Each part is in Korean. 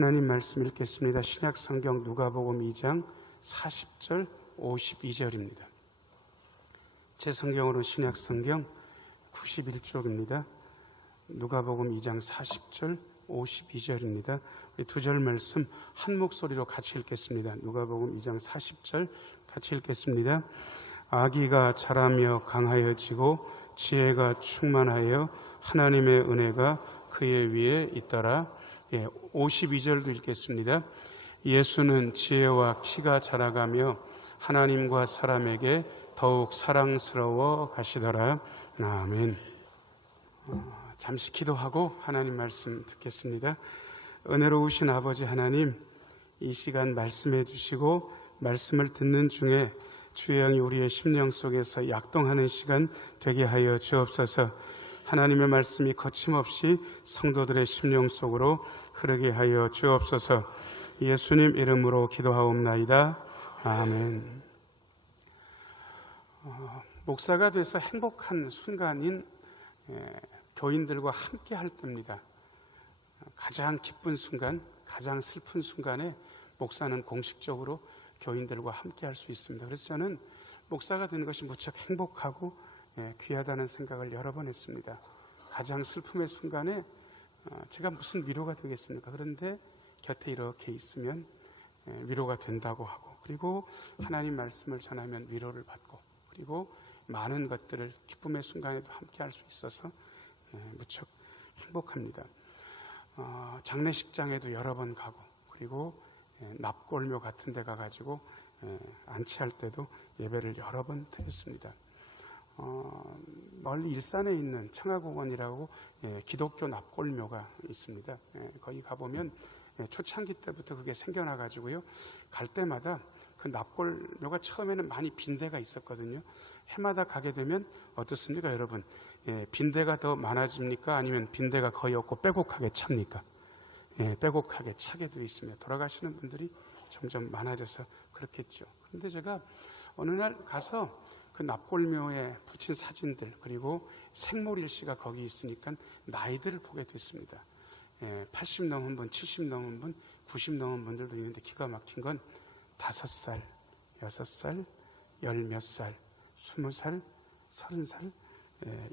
하나님 말씀 읽겠습니다. 신약 성경 누가복음 2장 40절 52절입니다. 제 성경으로 신약 성경 91쪽입니다. 누가복음 2장 40절 52절입니다. 우리 두 절 말씀 한 목소리로 같이 읽겠습니다. 누가복음 2장 40절 같이 읽겠습니다. 아기가 자라며 강하여지고 지혜가 충만하여 하나님의 은혜가 그의 위에 있더라. 52절도 읽겠습니다. 예수는 지혜와 키가 자라가며 하나님과 사람에게 더욱 사랑스러워 가시더라. 아멘. 잠시 기도하고 하나님 말씀 듣겠습니다. 은혜로우신 아버지 하나님, 이 시간 말씀해 주시고 말씀을 듣는 중에 주의 영이 우리의 심령 속에서 약동하는 시간 되게 하여 주옵소서. 하나님의 말씀이 거침없이 성도들의 심령 속으로 흐르게 하여 주옵소서. 예수님 이름으로 기도하옵나이다. 아멘. 목사가 돼서 행복한 순간인 교인들과 함께 할 때입니다. 가장 기쁜 순간, 가장 슬픈 순간에 목사는 공식적으로 교인들과 함께 할 수 있습니다. 그래서 저는 목사가 되는 것이 무척 행복하고 귀하다는 생각을 여러 번 했습니다. 가장 슬픔의 순간에 제가 무슨 위로가 되겠습니까? 그런데 곁에 이렇게 있으면 위로가 된다고 하고, 그리고 하나님 말씀을 전하면 위로를 받고, 그리고 많은 것들을 기쁨의 순간에도 함께 할 수 있어서 무척 행복합니다. 장례식장에도 여러 번 가고, 그리고 납골묘 같은 데 가가지고 안치할 때도 예배를 여러 번 드렸습니다. 멀리 일산에 있는 청하공원이라고 기독교 납골묘가 있습니다. 거기 가보면 초창기 때부터 그게 생겨나가지고요, 갈 때마다 그 납골묘가 처음에는 많이 빈대가 있었거든요. 해마다 가게 되면 어떻습니까, 여러분? 빈대가 더 많아집니까? 아니면 빈대가 거의 없고 빼곡하게 찹니까? 빼곡하게 차게 되어 있습니다. 돌아가시는 분들이 점점 많아져서 그렇겠죠. 그런데 제가 어느 날 가서 그 납골묘에 붙인 사진들, 그리고 생모일씨가 거기 있으니까 나이들을 보게 됐습니다. 80 넘은 분, 70 넘은 분, 90 넘은 분들도 있는데 기가 막힌 건 5살, 6살, 10몇 살, 20살, 30살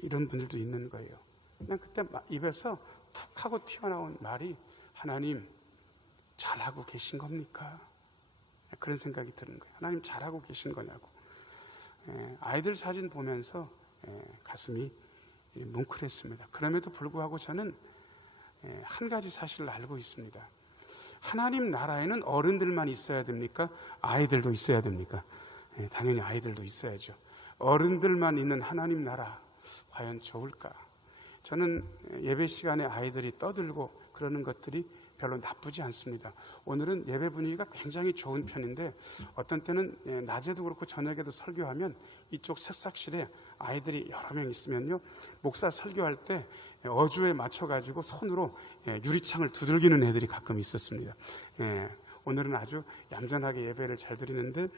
이런 분들도 있는 거예요. 그냥 그때 입에서 툭 하고 튀어나온 말이, 하나님 잘하고 계신 겁니까? 그런 생각이 드는 거예요. 하나님 잘하고 계신 거냐고. 아이들 사진 보면서 가슴이 뭉클했습니다. 그럼에도 불구하고 저는 한 가지 사실을 알고 있습니다. 하나님 나라에는 어른들만 있어야 됩니까? 아이들도 있어야 됩니까? 당연히 아이들도 있어야죠. 어른들만 있는 하나님 나라 과연 좋을까? 저는 예배 시간에 아이들이 떠들고 그러는 것들이 별로 나쁘지 않습니다. 오늘은 예배 분위기가 굉장히 좋은 편인데, 어떤 때는 낮에도 그렇고 저녁에도 설교하면 이쪽 새싹실에 아이들이 여러 명 있으면요, 목사 설교할 때 어주에 맞춰가지고 손으로 유리창을 두들기는 애들이 가끔 있었습니다. 오늘은 아주 얌전하게 예배를 잘 드리는데,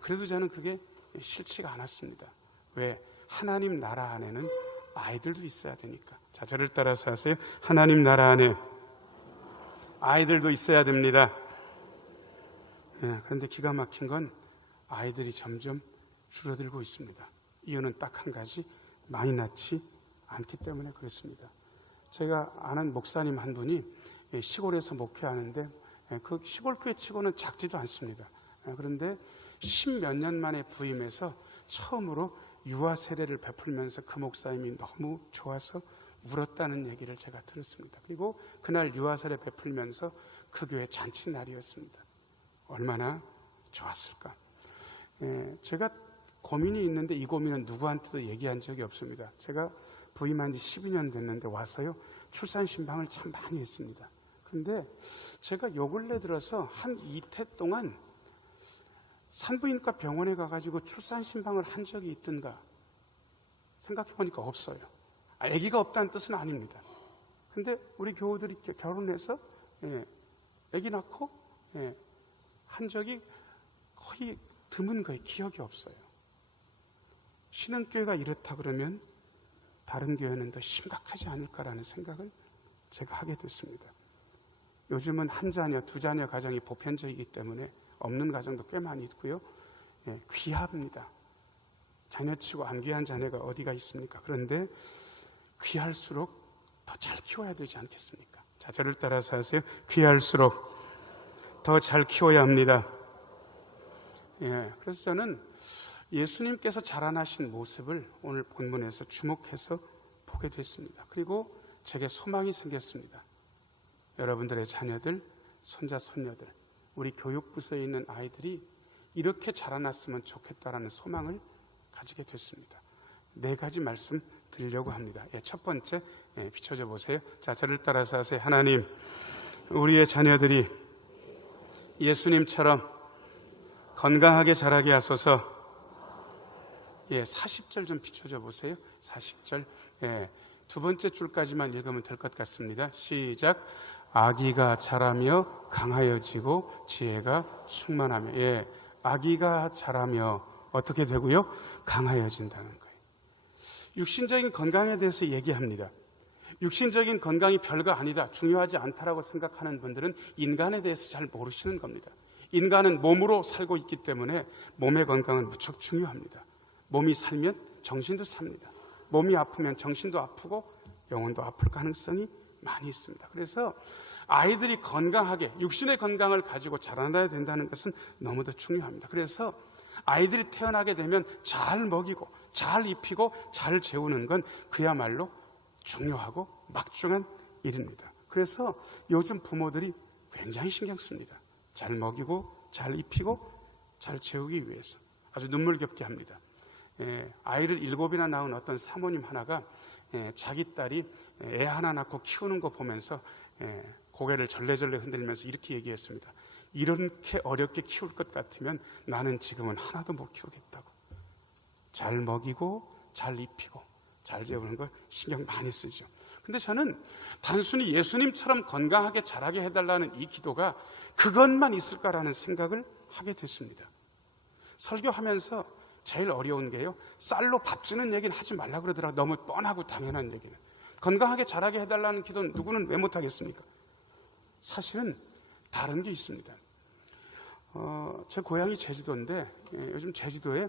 그래도 저는 그게 싫지가 않았습니다. 왜? 하나님 나라 안에는 아이들도 있어야 되니까. 자, 저를 따라서 하세요. 하나님 나라 안에 아이들도 있어야 됩니다. 그런데 기가 막힌 건 아이들이 점점 줄어들고 있습니다. 이유는 딱 한 가지, 많이 낳지 않기 때문에 그렇습니다. 제가 아는 목사님 한 분이 시골에서 목회하는데, 그 시골 교회 치고는 작지도 않습니다. 그런데 10몇 년 만에 부임해서 처음으로 유아 세례를 베풀면서 그 목사님이 너무 좋아서 울었다는 얘기를 제가 들었습니다. 그리고 그날 유아 세례 베풀면서 그 교회 잔치날이었습니다. 얼마나 좋았을까. 제가 고민이 있는데 이 고민은 누구한테도 얘기한 적이 없습니다. 제가 부임한 지 12년 됐는데 와서요, 출산신방을 참 많이 했습니다. 그런데 제가 요 근래 들어서 한 이태 동안 산부인과 병원에 가가지고 출산신방을 한 적이 있던가 생각해보니까 없어요. 아기가 없다는 뜻은 아닙니다. 근데 우리 교우들이 결혼해서 아기 낳고 한 적이 거의 드문 거예요. 기억이 없어요. 신흥교회가 이렇다 그러면 다른 교회는 더 심각하지 않을까라는 생각을 제가 하게 됐습니다. 요즘은 한 자녀, 두 자녀 가정이 보편적이기 때문에 없는 가정도 꽤 많이 있고요. 귀합니다. 자녀치고 안 귀한 자녀가 어디가 있습니까? 그런데 귀할수록 더 잘 키워야 되지 않겠습니까? 자, 저를 따라서 하세요. 귀할수록 더 잘 키워야 합니다. 그래서 저는 예수님께서 자라나신 모습을 오늘 본문에서 주목해서 보게 됐습니다. 그리고 제게 소망이 생겼습니다. 여러분들의 자녀들, 손자, 손녀들, 우리 교육부서에 있는 아이들이 이렇게 자라났으면 좋겠다라는 소망을 가지게 됐습니다. 4가지 말씀 드리려고 합니다. 첫 번째, 비춰줘 보세요. 자, 저를 따라서 하세요. 하나님, 우리의 자녀들이 예수님처럼 건강하게 자라게 하소서. 40절 좀 비춰줘 보세요. 40절. 두 번째 줄까지만 읽으면 될 것 같습니다. 시작. 아기가 자라며 강하여지고 지혜가 충만하며. 아기가 자라며 어떻게 되고요? 강하여진다는 거예요. 육신적인 건강에 대해서 얘기합니다. 육신적인 건강이 별거 아니다, 중요하지 않다라고 생각하는 분들은 인간에 대해서 잘 모르시는 겁니다. 인간은 몸으로 살고 있기 때문에 몸의 건강은 무척 중요합니다. 몸이 살면 정신도 삽니다. 몸이 아프면 정신도 아프고 영혼도 아플 가능성이 많이 있습니다. 그래서 아이들이 건강하게 육신의 건강을 가지고 자라나야 된다는 것은 너무도 중요합니다. 그래서 아이들이 태어나게 되면 잘 먹이고 잘 입히고 잘 재우는 건 그야말로 중요하고 막중한 일입니다. 그래서 요즘 부모들이 굉장히 신경 씁니다. 잘 먹이고 잘 입히고 잘 재우기 위해서 아주 눈물겹게 합니다. 아이를 7이나 낳은 어떤 사모님 하나가 자기 딸이 애 하나 낳고 키우는 거 보면서 고개를 절레절레 흔들면서 이렇게 얘기했습니다. 이렇게 어렵게 키울 것 같으면 나는 지금은 하나도 못 키우겠다고. 잘 먹이고 잘 입히고 잘 재우는 걸 신경 많이 쓰죠. 근데 저는 단순히 예수님처럼 건강하게 자라게 해달라는 이 기도가 그것만 있을까라는 생각을 하게 됐습니다. 설교하면서 제일 어려운 게요, 쌀로 밥 주는 얘기는 하지 말라 그러더라고요. 너무 뻔하고 당연한 얘기는. 건강하게 자라게 해달라는 기도는 누구는 왜 못하겠습니까? 사실은 다른 게 있습니다. 제 고향이 제주도인데 요즘 제주도에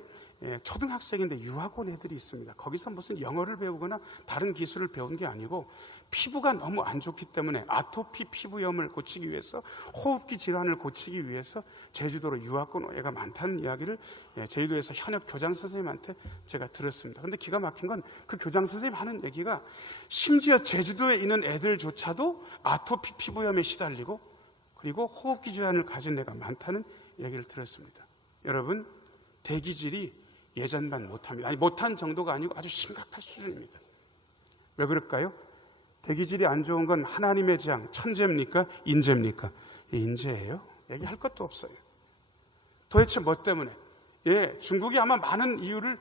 초등학생인데 유학원 애들이 있습니다. 거기서 무슨 영어를 배우거나 다른 기술을 배운 게 아니고 피부가 너무 안 좋기 때문에 아토피 피부염을 고치기 위해서, 호흡기 질환을 고치기 위해서 제주도로 유학원 애가 많다는 이야기를 제주도에서 현역 교장 선생님한테 제가 들었습니다. 그런데 기가 막힌 건 그 교장 선생님 하는 얘기가 심지어 제주도에 있는 애들조차도 아토피 피부염에 시달리고 그리고 호흡기 질환을 가진 애가 많다는 얘기를 들었습니다. 여러분, 대기질이 예전만 못합니다. 아니, 못한 정도가 아니고 아주 심각할 수준입니다. 왜 그럴까요? 대기질이 안 좋은 건 하나님의 재앙, 천재입니까? 인재입니까? 인재예요. 얘기할 것도 없어요. 도대체 뭐 때문에? 중국이 아마 많은 이유를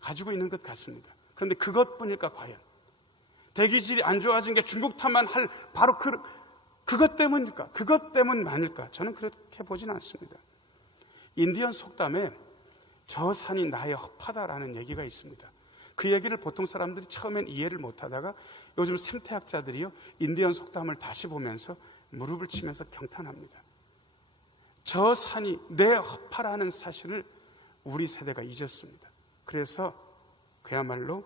가지고 있는 것 같습니다. 그런데 그것뿐일까 과연? 대기질이 안 좋아진 게 중국 탓만 할 바로 그것 때문일까? 그것 때문만일까? 저는 그렇게 보지는 않습니다. 인디언 속담에 저 산이 나의 허파다라는 얘기가 있습니다. 그 얘기를 보통 사람들이 처음엔 이해를 못하다가 요즘 생태학자들이요, 인디언 속담을 다시 보면서 무릎을 치면서 경탄합니다. 저 산이 내 허파라는 사실을 우리 세대가 잊었습니다. 그래서 그야말로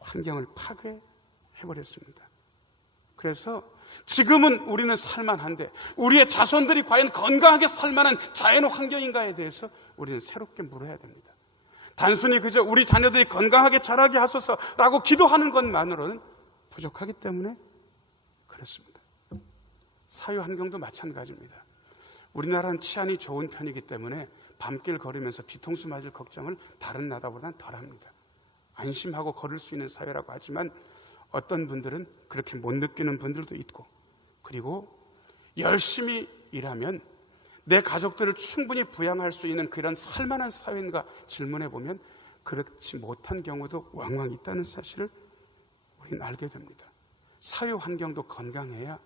환경을 파괴해버렸습니다. 그래서 지금은 우리는 살만한데 우리의 자손들이 과연 건강하게 살만한 자연 환경인가에 대해서 우리는 새롭게 물어야 됩니다. 단순히 그저 우리 자녀들이 건강하게 자라게 하소서라고 기도하는 것만으로는 부족하기 때문에 그렇습니다. 사회 환경도 마찬가지입니다. 우리나라는 치안이 좋은 편이기 때문에 밤길 걸으면서 뒤통수 맞을 걱정을 다른 나라보다는 덜합니다. 안심하고 걸을 수 있는 사회라고 하지만 어떤 분들은 그렇게 못 느끼는 분들도 있고, 그리고 열심히 일하면 내 가족들을 충분히 부양할 수 있는 그런 살만한 사회인가 질문해 보면 그렇지 못한 경우도 왕왕 있다는 사실을 우리는 알게 됩니다. 사회 환경도 건강해야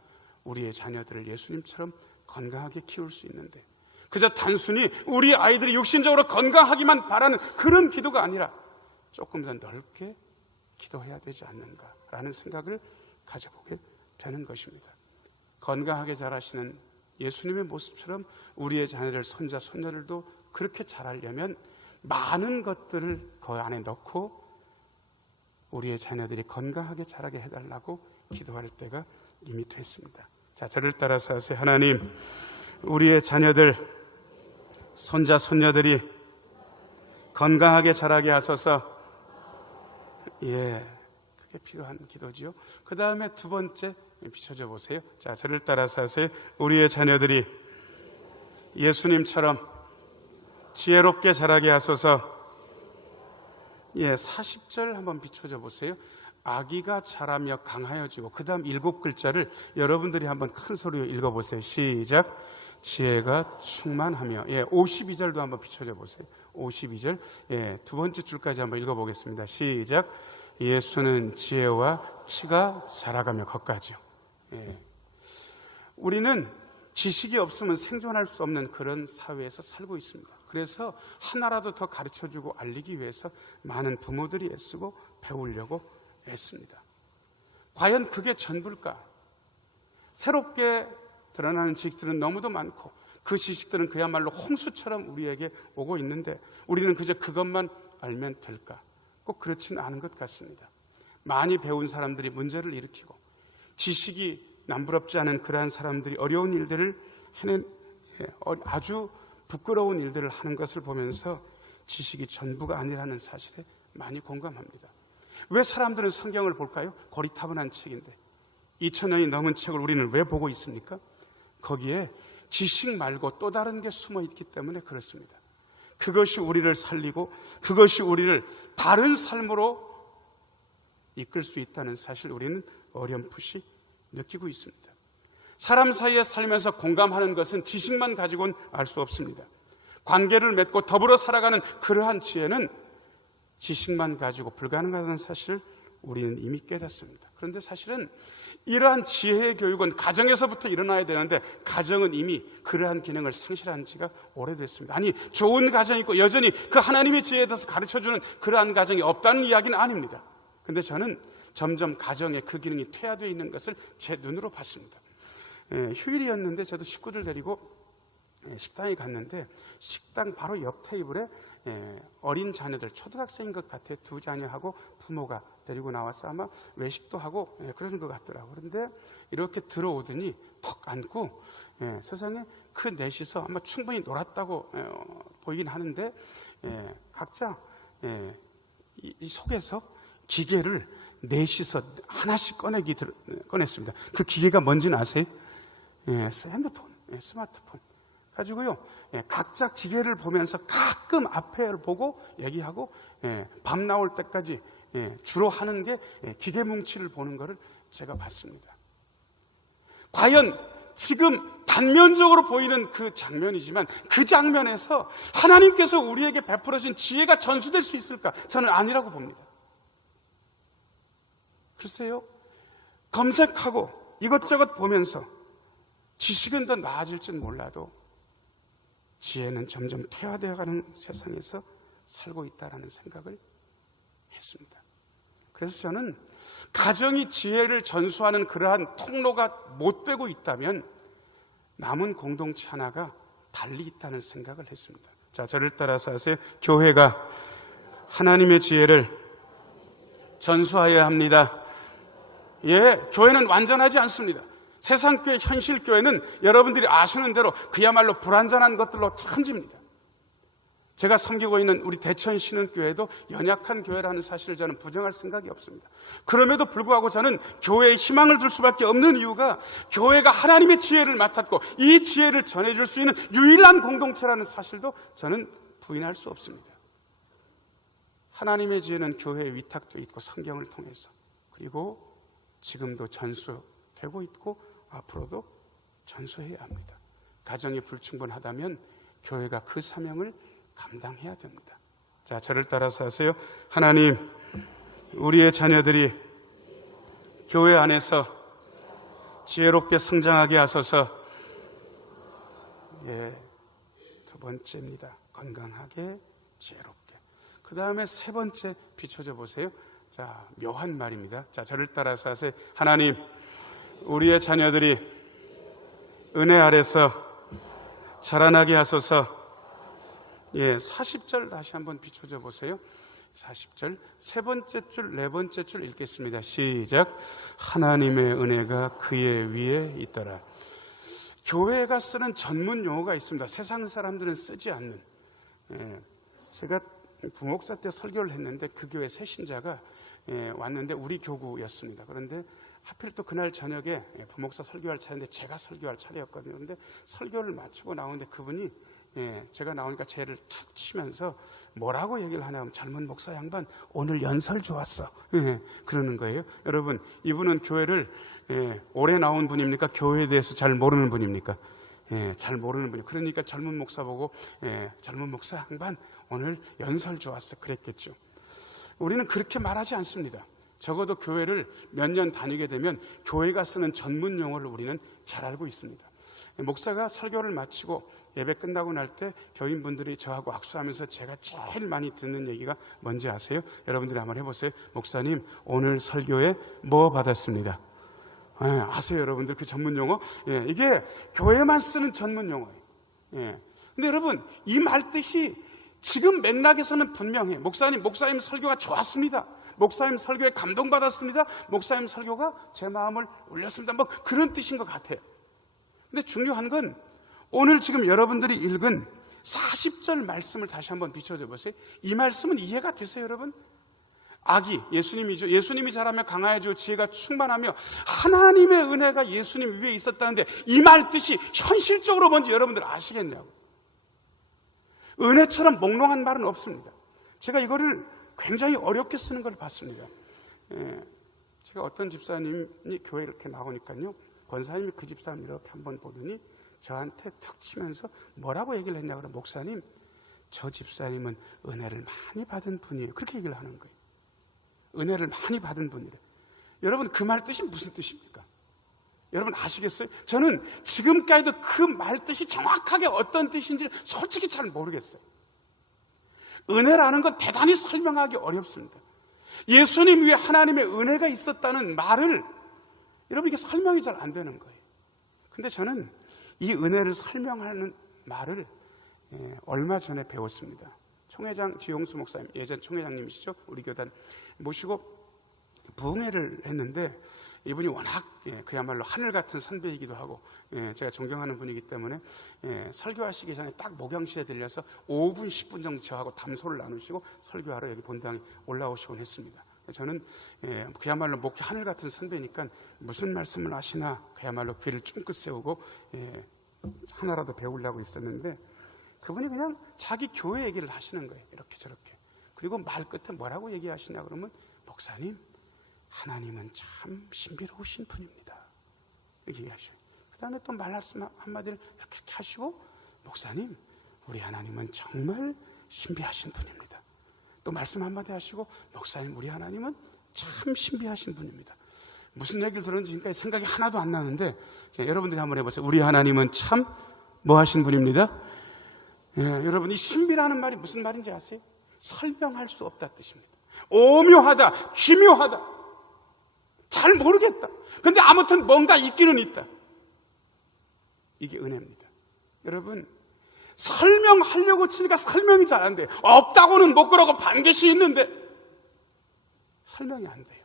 우리의 자녀들을 예수님처럼 건강하게 키울 수 있는데, 그저 단순히 우리 아이들이 육신적으로 건강하기만 바라는 그런 기도가 아니라 조금 더 넓게 기도해야 되지 않는가라는 생각을 가져보게 되는 것입니다. 건강하게 자라시는 예수님의 모습처럼 우리의 자녀들, 손자, 손녀들도 그렇게 자라려면 많은 것들을 그 안에 넣고 우리의 자녀들이 건강하게 자라게 해달라고 기도할 때가 이미 됐습니다. 자, 저를 따라서 하세요. 하나님, 우리의 자녀들, 손자, 손녀들이 건강하게 자라게 하소서. 예, 그게 필요한 기도지요. 그 다음에 두 번째 비춰줘 보세요. 자, 저를 따라서 하세요. 우리의 자녀들이 예수님처럼 지혜롭게 자라게 하소서. 예, 40절 한번 비춰줘 보세요. 아기가 자라며 강하여지고, 그 다음 7글자를 여러분들이 한번 큰 소리로 읽어보세요. 시작. 지혜가 충만하며. 예, 52절도 한번 비춰줘 보세요. 52절. 예, 두 번째 줄까지 한번 읽어보겠습니다. 시작. 예수는 지혜와 키가 자라가며. 거기까지요. 예. 우리는 지식이 없으면 생존할 수 없는 그런 사회에서 살고 있습니다. 그래서 하나라도 더 가르쳐주고 알리기 위해서 많은 부모들이 애쓰고 배우려고 애씁니다. 과연 그게 전부일까? 새롭게 드러나는 지식들은 너무도 많고 그 지식들은 그야말로 홍수처럼 우리에게 오고 있는데 우리는 그저 그것만 알면 될까? 꼭 그렇지는 않은 것 같습니다. 많이 배운 사람들이 문제를 일으키고 지식이 남부럽지 않은 그러한 사람들이 어려운 일들을 하는, 아주 부끄러운 일들을 하는 것을 보면서 지식이 전부가 아니라는 사실에 많이 공감합니다. 왜 사람들은 성경을 볼까요? 고리타분한 책인데 2000년이 넘은 책을 우리는 왜 보고 있습니까? 거기에 지식 말고 또 다른 게 숨어 있기 때문에 그렇습니다. 그것이 우리를 살리고 그것이 우리를 다른 삶으로 이끌 수 있다는 사실 우리는 어렴풋이 느끼고 있습니다. 사람 사이에 살면서 공감하는 것은 지식만 가지고는 알 수 없습니다. 관계를 맺고 더불어 살아가는 그러한 지혜는 지식만 가지고 불가능하다는 사실을 우리는 이미 깨닫습니다. 그런데 사실은 이러한 지혜의 교육은 가정에서부터 일어나야 되는데 가정은 이미 그러한 기능을 상실한 지가 오래됐습니다. 아니, 좋은 가정이 있고 여전히 그 하나님의 지혜에 대해서 가르쳐주는 그러한 가정이 없다는 이야기는 아닙니다. 그런데 저는 점점 가정에 그 기능이 퇴화되어 있는 것을 제 눈으로 봤습니다. 휴일이었는데 저도 식구들 데리고 식당에 갔는데 식당 바로 옆 테이블에 어린 자녀들, 초등학생인 것 같아요. 두 자녀하고 부모가 데리고 나와서 아마 외식도 하고 그러는 것 같더라고요. 그런데 이렇게 들어오더니 턱 앉고 세상에 그 넷이서 아마 충분히 놀았다고 보이긴 하는데 각자 이 속에서 기계를 넷이서 하나씩 꺼냈습니다. 그 기계가 뭔지는 아세요? 핸드폰, 스마트폰 가지고요. 각자 기계를 보면서 가끔 앞에를 보고 얘기하고 밤 나올 때까지 주로 하는 게 기계 뭉치를 보는 것을 제가 봤습니다. 과연 지금 단면적으로 보이는 그 장면이지만 그 장면에서 하나님께서 우리에게 베풀어진 지혜가 전수될 수 있을까? 저는 아니라고 봅니다. 글쎄요, 검색하고 이것저것 보면서 지식은 더 나아질지는 몰라도 지혜는 점점 퇴화되어가는 세상에서 살고 있다는 생각을 했습니다. 그래서 저는 가정이 지혜를 전수하는 그러한 통로가 못 되고 있다면 남은 공동체 하나가 달리 있다는 생각을 했습니다. 자, 저를 따라서 하세요. 교회가 하나님의 지혜를 전수하여야 합니다. 예, 교회는 완전하지 않습니다. 세상교회, 현실교회는 여러분들이 아시는 대로 그야말로 불완전한 것들로 천지입니다. 제가 섬기고 있는 우리 대천 신흥교회도 연약한 교회라는 사실을 저는 부정할 생각이 없습니다. 그럼에도 불구하고 저는 교회에 희망을 둘 수밖에 없는 이유가 교회가 하나님의 지혜를 맡았고 이 지혜를 전해줄 수 있는 유일한 공동체라는 사실도 저는 부인할 수 없습니다. 하나님의 지혜는 교회에 위탁되어 있고 성경을 통해서 그리고 지금도 전수되고 있고 앞으로도 전수해야 합니다. 가정이 불충분하다면 교회가 그 사명을 감당해야 됩니다. 자, 저를 따라서 하세요. 하나님, 우리의 자녀들이 교회 안에서 지혜롭게 성장하게 하소서. 예, 두 번째입니다. 건강하게, 지혜롭게. 그 다음에 세 번째 비춰져 보세요. 자, 묘한 말입니다. 자, 저를 따라서 하세요. 하나님, 우리의 자녀들이 은혜 아래서 자라나게 하소서. 40절 다시 한번 비춰줘 보세요. 40절 세 번째 줄, 네 번째 줄 읽겠습니다. 시작. 하나님의 은혜가 그의 위에 있더라. 교회가 쓰는 전문 용어가 있습니다. 세상 사람들은 쓰지 않는. 제가 부목사 때 설교를 했는데 그 교회 새신자가 왔는데 우리 교구였습니다. 그런데 하필 또 그날 저녁에 부목사 설교할 차례인데 제가 설교할 차례였거든요. 그런데 설교를 마치고 나오는데 그분이 제가 나오니까 쟤를 툭 치면서 뭐라고 얘기를 하냐면 젊은 목사 양반 오늘 연설 좋았어. 그러는 거예요. 여러분, 이분은 교회를 오래 나온 분입니까? 교회에 대해서 잘 모르는 분입니까? 잘 모르는 분이에요. 그러니까 젊은 목사 보고 젊은 목사 양반 오늘 연설 좋았어 그랬겠죠. 우리는 그렇게 말하지 않습니다. 적어도 교회를 몇 년 다니게 되면 교회가 쓰는 전문 용어를 우리는 잘 알고 있습니다. 목사가 설교를 마치고 예배 끝나고 날 때 교인분들이 저하고 악수하면서 제가 제일 많이 듣는 얘기가 뭔지 아세요? 여러분들이 한번 해보세요. 목사님 오늘 설교에 뭐 받았습니다. 아세요 여러분들 그 전문 용어? 이게 교회만 쓰는 전문 용어예요. 근데 여러분 이 말 뜻이 지금 맥락에서는 분명해요. 목사님 설교가 좋았습니다. 목사님 설교에 감동받았습니다. 목사님 설교가 제 마음을 울렸습니다. 뭐 그런 뜻인 것 같아요. 근데 중요한 건 오늘 지금 여러분들이 읽은 40절 말씀을 다시 한번 비춰줘 보세요. 이 말씀은 이해가 되세요 여러분? 아기, 예수님이죠. 예수님이 자라며 강하여지고 지혜가 충만하며 하나님의 은혜가 예수님 위에 있었다는데 이 말 뜻이 현실적으로 뭔지 여러분들 아시겠냐고. 은혜처럼 몽롱한 말은 없습니다. 제가 이거를 굉장히 어렵게 쓰는 걸 봤습니다. 제가 어떤 집사님이 교회 이렇게 나오니까요. 권사님이 그 집사님 이렇게 한번 보더니 저한테 툭 치면서 뭐라고 얘기를 했냐 그러면 목사님 저 집사님은 은혜를 많이 받은 분이에요. 그렇게 얘기를 하는 거예요. 은혜를 많이 받은 분이래. 여러분 그 말 뜻이 무슨 뜻입니까? 여러분 아시겠어요? 저는 지금까지도 그 말 뜻이 정확하게 어떤 뜻인지 솔직히 잘 모르겠어요. 은혜라는 건 대단히 설명하기 어렵습니다. 예수님 위에 하나님의 은혜가 있었다는 말을 여러분 이게 설명이 잘 안 되는 거예요. 근데 저는 이 은혜를 설명하는 말을 얼마 전에 배웠습니다. 총회장 지용수 목사님, 예전 총회장님이시죠. 우리 교단 모시고 부흥회를 했는데 이분이 워낙 그야말로 하늘 같은 선배이기도 하고 제가 존경하는 분이기 때문에 설교하시기 전에 딱 목양실에 들려서 5분 10분 정도 저하고 담소를 나누시고 설교하러 여기 본당에 올라오시곤 했습니다. 저는 그야말로 목회 하늘 같은 선배니까 무슨 말씀을 하시나 그야말로 귀를 쫑긋 세우고 하나라도 배우려고 있었는데 그분이 그냥 자기 교회 얘기를 하시는 거예요. 이렇게 저렇게. 그리고 말 끝에 뭐라고 얘기하시냐 그러면 목사님 하나님은 참 신비로우신 분입니다. 이렇게 얘기하셔요. 그 다음에 또 말씀 한마디를 이렇게 하시고 목사님 우리 하나님은 정말 신비하신 분입니다. 또 말씀 한마디 하시고 목사님 우리 하나님은 참 신비하신 분입니다. 무슨 얘기를 들었는지 지금까지 생각이 하나도 안 나는데 여러분들이 한번 해보세요. 우리 하나님은 참 뭐 하신 분입니다. 여러분 이 신비라는 말이 무슨 말인지 아세요? 설명할 수 없다 뜻입니다. 오묘하다, 기묘하다, 잘 모르겠다. 근데 아무튼 뭔가 있기는 있다. 이게 은혜입니다. 여러분 설명하려고 치니까 설명이 잘 안 돼요. 없다고는 못 그러고 반드시 있는데 설명이 안 돼요.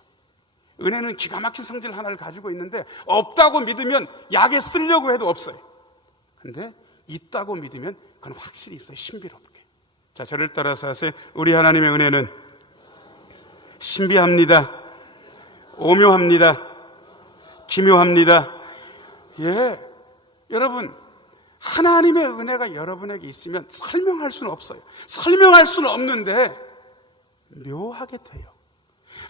은혜는 기가 막힌 성질 하나를 가지고 있는데 없다고 믿으면 약에 쓰려고 해도 없어요. 근데 있다고 믿으면 그건 확실히 있어요. 신비롭게. 자, 저를 따라서 하세요. 우리 하나님의 은혜는 신비합니다. 오묘합니다. 기묘합니다. 여러분 하나님의 은혜가 여러분에게 있으면 설명할 수는 없어요. 설명할 수는 없는데 묘하게 돼요.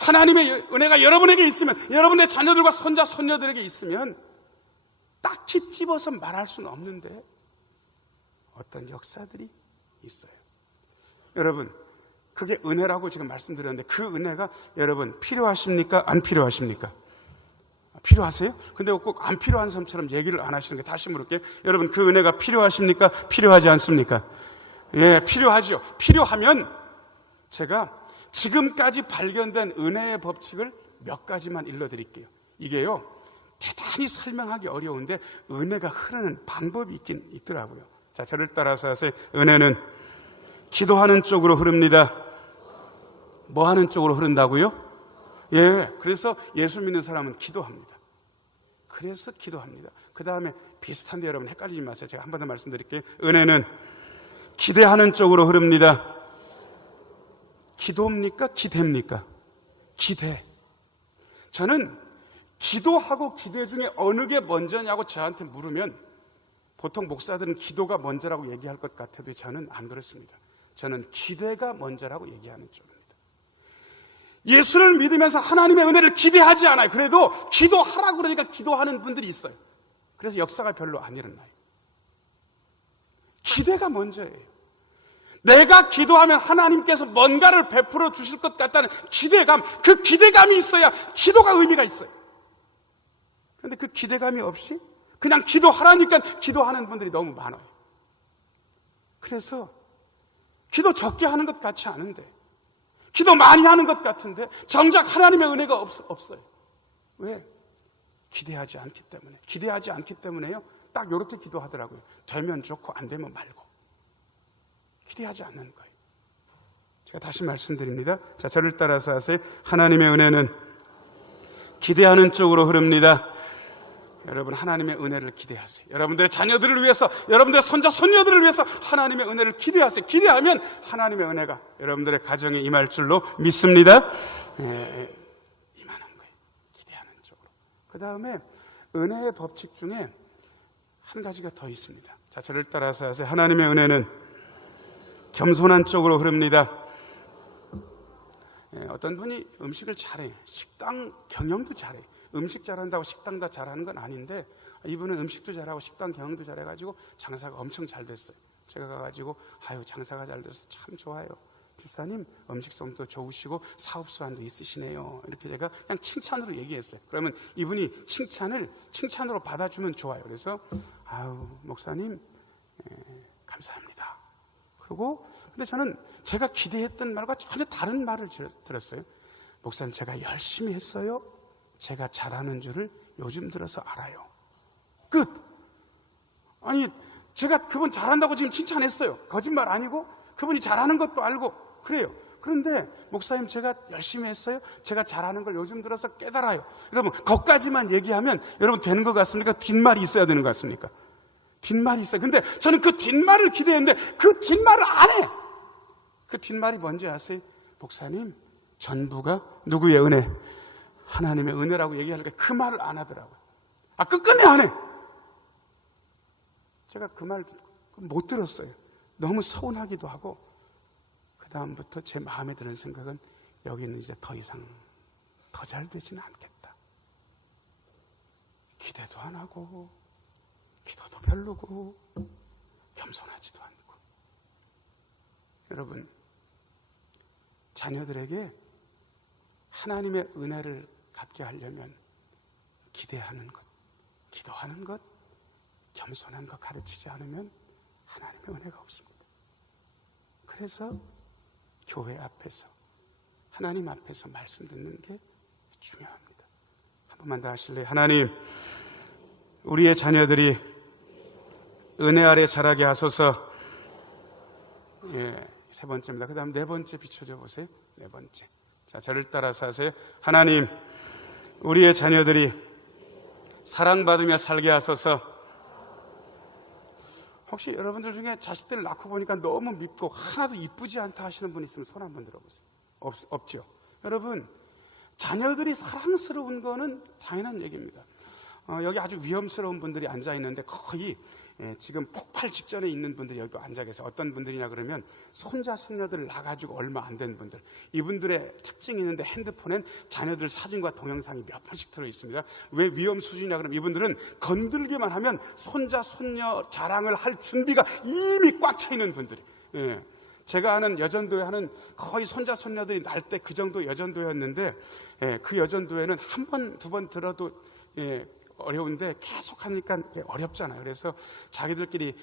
하나님의 은혜가 여러분에게 있으면 여러분의 자녀들과 손자 손녀들에게 있으면 딱히 집어서 말할 수는 없는데 어떤 역사들이 있어요. 여러분 그게 은혜라고 지금 말씀드렸는데 그 은혜가 여러분 필요하십니까? 안 필요하십니까? 필요하세요? 근데 꼭 안 필요한 사람처럼 얘기를 안 하시는 게 다시 물을게요. 여러분 그 은혜가 필요하십니까? 필요하지 않습니까? 필요하죠. 필요하면 제가 지금까지 발견된 은혜의 법칙을 몇 가지만 일러드릴게요. 이게요 대단히 설명하기 어려운데 은혜가 흐르는 방법이 있긴 있더라고요. 자, 저를 따라서 하세요. 은혜는 기도하는 쪽으로 흐릅니다. 뭐 하는 쪽으로 흐른다고요? 예, 그래서 예수 믿는 사람은 기도합니다. 그래서 기도합니다. 그 다음에 비슷한데 여러분 헷갈리지 마세요. 제가 한 번 더 말씀드릴게요. 은혜는 기대하는 쪽으로 흐릅니다. 기도입니까? 기대입니까? 기대. 저는 기도하고 기대 중에 어느 게 먼저냐고 저한테 물으면 보통 목사들은 기도가 먼저라고 얘기할 것 같아도 저는 안 그렇습니다. 저는 기대가 먼저라고 얘기하는 쪽입니다. 예수를 믿으면서 하나님의 은혜를 기대하지 않아요. 그래도 기도하라고 그러니까 기도하는 분들이 있어요. 그래서 역사가 별로 안 일어나요. 기대가 먼저예요. 내가 기도하면 하나님께서 뭔가를 베풀어 주실 것 같다는 기대감, 그 기대감이 있어야 기도가 의미가 있어요. 그런데 그 기대감이 없이 그냥 기도하라니까 기도하는 분들이 너무 많아요. 그래서 기도 적게 하는 것 같지 않은데, 기도 많이 하는 것 같은데 정작 하나님의 은혜가 없어요. 왜? 기대하지 않기 때문에. 기대하지 않기 때문에요. 딱 이렇게 기도하더라고요. 되면 좋고 안 되면 말고. 기대하지 않는 거예요. 제가 다시 말씀드립니다. 자, 저를 따라서 하세요. 하나님의 은혜는 기대하는 쪽으로 흐릅니다. 여러분, 하나님의 은혜를 기대하세요. 여러분들의 자녀들을 위해서, 여러분들의 손자, 손녀들을 위해서 하나님의 은혜를 기대하세요. 기대하면 하나님의 은혜가 여러분들의 가정에 임할 줄로 믿습니다. 임하는 거예요. 기대하는 쪽으로. 그 다음에 은혜의 법칙 중에 한 가지가 더 있습니다. 자, 저를 따라서 하세요. 하나님의 은혜는 겸손한 쪽으로 흐릅니다. 어떤 분이 음식을 잘해요. 식당 경영도 잘해요. 음식 잘한다고 식당 다 잘하는 건 아닌데 이분은 음식도 잘하고 식당 경영도 잘해가지고 장사가 엄청 잘 됐어요. 제가 가가지고 아유 장사가 잘 돼서 참 좋아요. 집사님 음식성도 좋으시고 사업수완도 있으시네요. 이렇게 제가 그냥 칭찬으로 얘기했어요. 그러면 이분이 칭찬으로 받아주면 좋아요. 그래서 아유 목사님 감사합니다. 그리고 근데 저는 제가 기대했던 말과 전혀 다른 말을 들었어요. 목사님 제가 열심히 했어요. 제가 잘하는 줄을 요즘 들어서 알아요. 끝. 아니 제가 그분 잘한다고 지금 칭찬했어요. 거짓말 아니고 그분이 잘하는 것도 알고 그래요. 그런데 목사님 제가 열심히 했어요. 제가 잘하는 걸 요즘 들어서 깨달아요. 여러분 거기까지만 얘기하면 여러분 되는 것 같습니까? 뒷말이 있어야 되는 것 같습니까? 뒷말이 있어요. 근데 저는 그 뒷말을 기대했는데 그 뒷말을 안 해. 그 뒷말이 뭔지 아세요? 목사님 전부가 누구의 은혜? 하나님의 은혜라고 얘기하니까 그 말을 안 하더라고요. 끝끝내 안 해. 제가 그 말 못 들었어요. 너무 서운하기도 하고 그 다음부터 제 마음에 드는 생각은 여기는 이제 더 이상 더 잘 되지는 않겠다. 기대도 안 하고 기도도 별로고 겸손하지도 않고. 여러분 자녀들에게 하나님의 은혜를 갖게 하려면 기대하는 것, 기도하는 것, 겸손한 것 가르치지 않으면 하나님의 은혜가 없습니다. 그래서 교회 앞에서 하나님 앞에서 말씀 듣는 게 중요합니다. 한 번만 더 하실래요? 하나님, 우리의 자녀들이 은혜 아래 자라게 하소서. 세 번째입니다. 그 다음 네 번째 비춰줘 보세요. 네 번째. 자, 저를 따라서 하세요. 하나님, 우리의 자녀들이 사랑받으며 살게 하소서. 혹시 여러분들 중에 자식들을 낳고 보니까 너무 밉고 하나도 이쁘지 않다 하시는 분 있으면 손 한번 들어보세요. 없죠? 여러분, 자녀들이 사랑스러운 거는 당연한 얘기입니다. 여기 아주 위험스러운 분들이 앉아 있는데 거의 지금 폭발 직전에 있는 분들이 여기 앉아 계세요. 어떤 분들이냐 그러면 손자 손녀들을 낳아가지고 얼마 안 된 분들. 이분들의 특징이 있는데 핸드폰엔 자녀들 사진과 동영상이 몇 번씩 들어있습니다. 왜 위험 수준이냐 그러면 이분들은 건들기만 하면 손자 손녀 자랑을 할 준비가 이미 꽉 차 있는 분들이. 제가 아는 여전도에 하는 거의 손자 손녀들이 날 때 그 정도 여전도였는데 그 여전도에는 한 번 두 번 들어도 어려운데 계속 하니까 어렵잖아요. 그래서 자기들끼리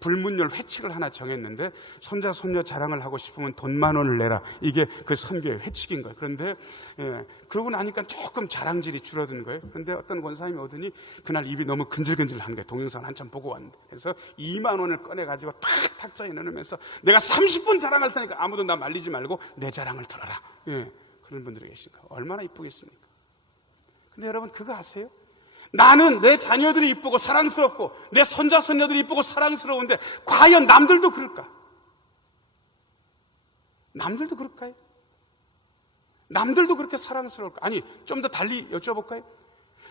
불문율 회칙을 하나 정했는데 손자 손녀 자랑을 하고 싶으면 돈 10,000원을 내라. 이게 그 선교의 회칙인 거예요. 그런데 그러고 나니까 조금 자랑질이 줄어든 거예요. 그런데 어떤 권사님이 오더니 그날 입이 너무 근질근질한 거예요. 동영상 한참 보고 왔는데. 그래서 20,000원을 꺼내가지고 탁 탁자에 넣으면서 내가 30분 자랑할 테니까 아무도 나 말리지 말고 내 자랑을 들어라. 그런 분들이 계십니까? 얼마나 이쁘겠습니까? 근데 여러분 그거 아세요? 나는 내 자녀들이 이쁘고 사랑스럽고 내 손자 손녀들이 이쁘고 사랑스러운데 과연 남들도 그럴까? 남들도 그럴까요? 남들도 그렇게 사랑스러울까? 아니, 좀 더 달리 여쭤볼까요?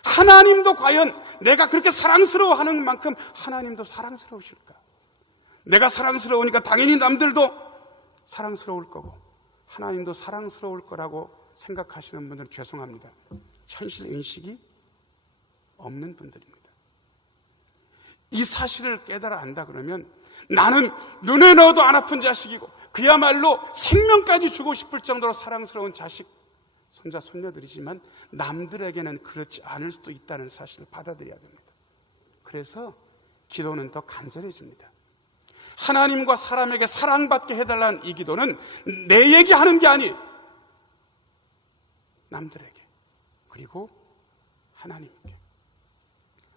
하나님도 과연 내가 그렇게 사랑스러워하는 만큼 하나님도 사랑스러우실까? 내가 사랑스러우니까 당연히 남들도 사랑스러울 거고 하나님도 사랑스러울 거라고 생각하시는 분들은 죄송합니다. 현실 인식이 없는 분들입니다. 이 사실을 깨달아 안다 그러면 나는 눈에 넣어도 안 아픈 자식이고 그야말로 생명까지 주고 싶을 정도로 사랑스러운 자식, 손자, 손녀들이지만 남들에게는 그렇지 않을 수도 있다는 사실을 받아들여야 됩니다. 그래서 기도는 더 간절해집니다. 하나님과 사람에게 사랑받게 해달라는 이 기도는 내 얘기하는 게 아니에요. 남들에게 그리고 하나님께.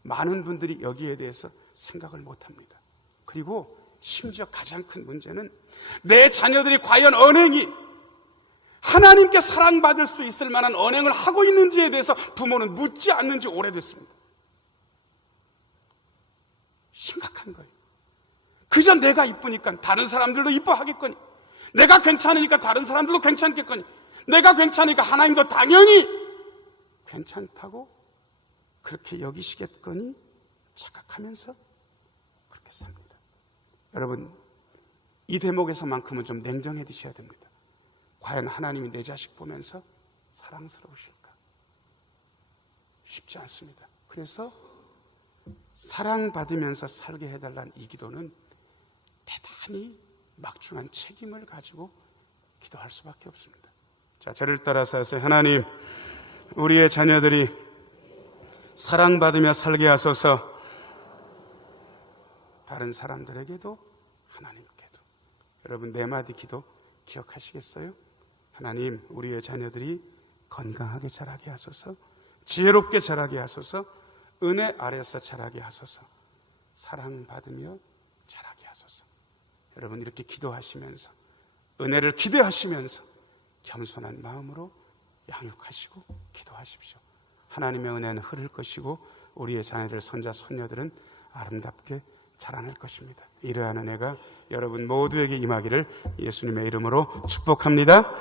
많은 분들이 여기에 대해서 생각을 못합니다. 그리고 심지어 가장 큰 문제는 내 자녀들이 과연 언행이 하나님께 사랑받을 수 있을 만한 언행을 하고 있는지에 대해서 부모는 묻지 않는 지 오래됐습니다. 심각한 거예요. 그저 내가 이쁘니까 다른 사람들도 이뻐하겠거니, 내가 괜찮으니까 다른 사람들도 괜찮겠거니, 내가 괜찮으니까 하나님도 당연히 괜찮다고 그렇게 여기시겠거니 착각하면서 그렇게 삽니다. 여러분, 이 대목에서만큼은 좀 냉정해 드셔야 됩니다. 과연 하나님이 내 자식 보면서 사랑스러우실까? 쉽지 않습니다. 그래서 사랑받으면서 살게 해달라는 이 기도는 대단히 막중한 책임을 가지고 기도할 수밖에 없습니다. 자, 저를 따라서 하세요. 하나님, 우리의 자녀들이 사랑받으며 살게 하소서. 다른 사람들에게도 하나님께도. 여러분, 네 마디 기도 기억하시겠어요? 하나님, 우리의 자녀들이 건강하게 자라게 하소서, 지혜롭게 자라게 하소서, 은혜 아래서 자라게 하소서, 사랑받으며 자라게 하소서. 여러분, 이렇게 기도하시면서 은혜를 기대하시면서 겸손한 마음으로 양육하시고 기도하십시오. 하나님의 은혜는 흐를 것이고 우리의 자녀들, 손자, 손녀들은 아름답게 자라날 것입니다. 이러한 은혜가 여러분 모두에게 임하기를 예수님의 이름으로 축복합니다.